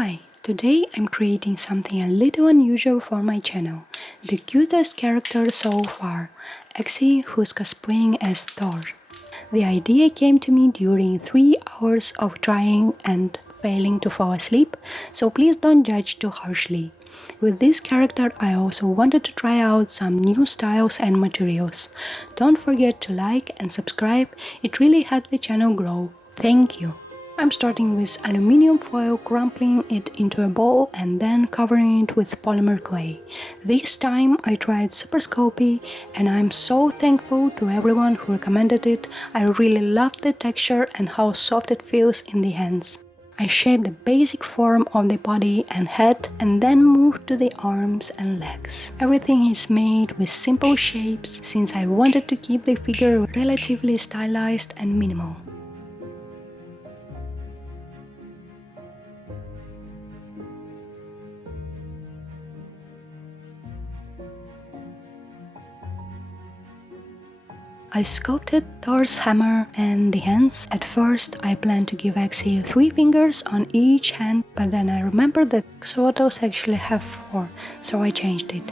Hi, today I'm creating something a little unusual for my channel. The cutest character so far, Axie, who's cosplaying as Thor. The idea came to me during 3 hours of trying and failing to fall asleep, so please don't judge too harshly. With this character I also wanted to try out some new styles and materials. Don't forget to like and subscribe, it really helps the channel grow. Thank you! I'm starting with aluminium foil, crumpling it into a ball and then covering it with polymer clay. This time I tried Super Sculpey and I'm so thankful to everyone who recommended it. I really loved the texture and how soft it feels in the hands. I shaped the basic form of the body and head and then moved to the arms and legs. Everything is made with simple shapes since I wanted to keep the figure relatively stylized and minimal. I sculpted Thor's hammer and the hands. At first, I planned to give Axie 3 fingers on each hand, but then I remembered that axolotls actually have 4, so I changed it.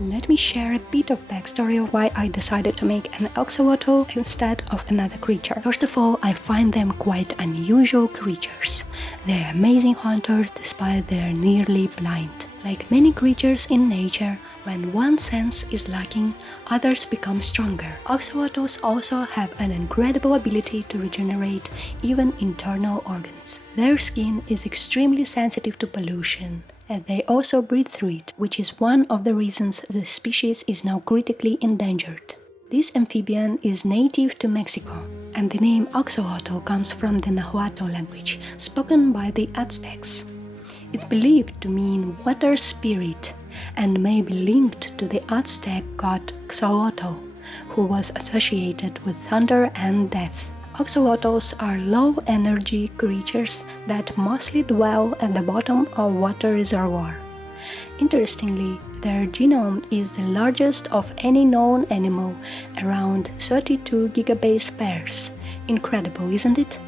Let me share a bit of backstory of why I decided to make an axolotl instead of another creature. First of all, I find them quite unusual creatures. They're amazing hunters despite they're nearly blind. Like many creatures in nature, when one sense is lacking, others become stronger. Axolotls also have an incredible ability to regenerate even internal organs. Their skin is extremely sensitive to pollution, and they also breathe through it, which is one of the reasons the species is now critically endangered. This amphibian is native to Mexico, and the name axolotl comes from the Nahuatl language, spoken by the Aztecs. It's believed to mean water spirit, and may be linked to the Aztec god Axolotl, who was associated with thunder and death. Axolotls are low-energy creatures that mostly dwell at the bottom of water reservoir. Interestingly, their genome is the largest of any known animal, around 32 gigabase pairs. Incredible, isn't it?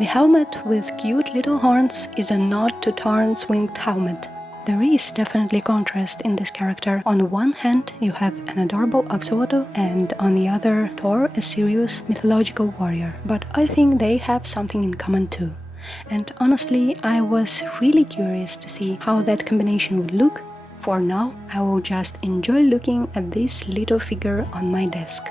The helmet with cute little horns is a nod to Thor's winged helmet. There is definitely contrast in this character. On one hand, you have an adorable axolotl, and on the other, Thor, a serious mythological warrior. But I think they have something in common too. And honestly, I was really curious to see how that combination would look. For now, I will just enjoy looking at this little figure on my desk.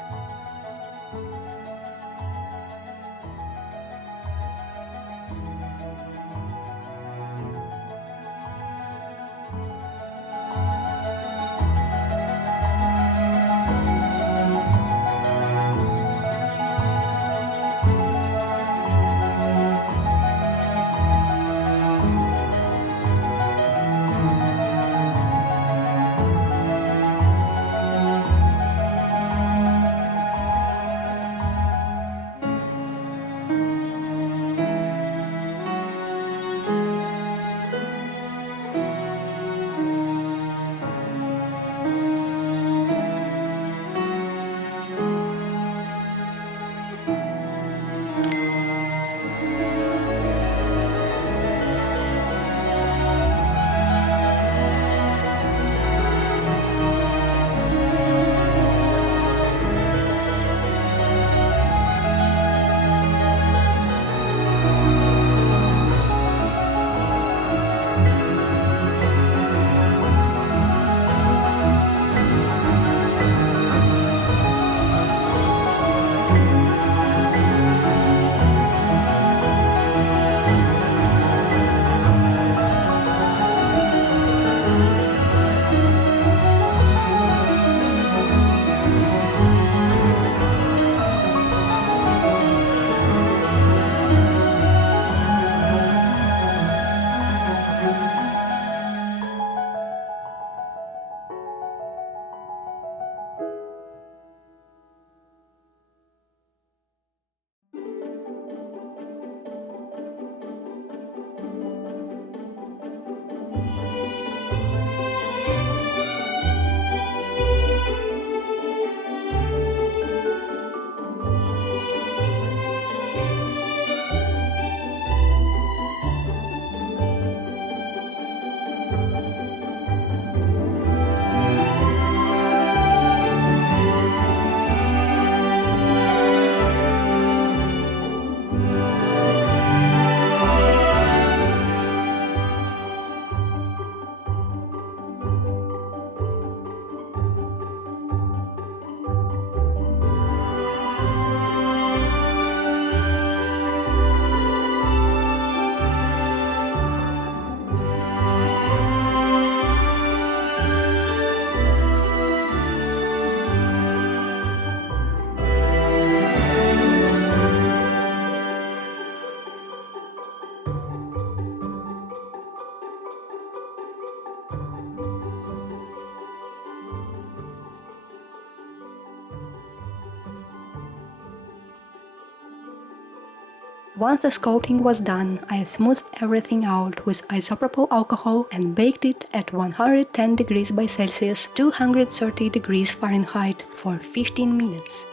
Once the sculpting was done, I smoothed everything out with isopropyl alcohol and baked it at 110 degrees by Celsius, 230 degrees Fahrenheit for 15 minutes.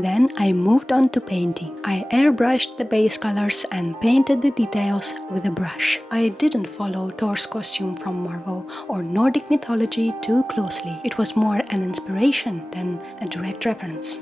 Then I moved on to painting. I airbrushed the base colors and painted the details with a brush. I didn't follow Thor's costume from Marvel or Nordic mythology too closely. It was more an inspiration than a direct reference.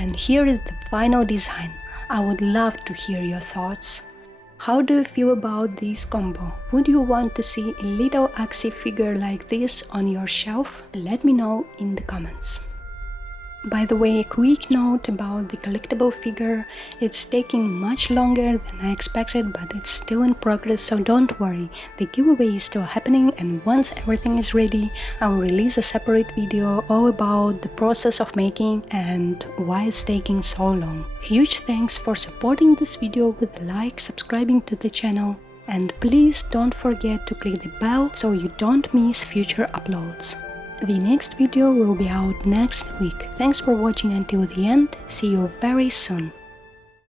And here is the final design. I would love to hear your thoughts. How do you feel about this combo? Would you want to see a little axie figure like this on your shelf? Let me know in the comments. By the way, a quick note about the collectible figure. It's taking much longer than I expected, but it's still in progress, so don't worry. The giveaway is still happening, and once everything is ready, I will release a separate video all about the process of making and why it's taking so long. Huge thanks for supporting this video with a like, subscribing to the channel, and please don't forget to click the bell so you don't miss future uploads. The next video will be out next week. Thanks for watching until the end. See you very soon.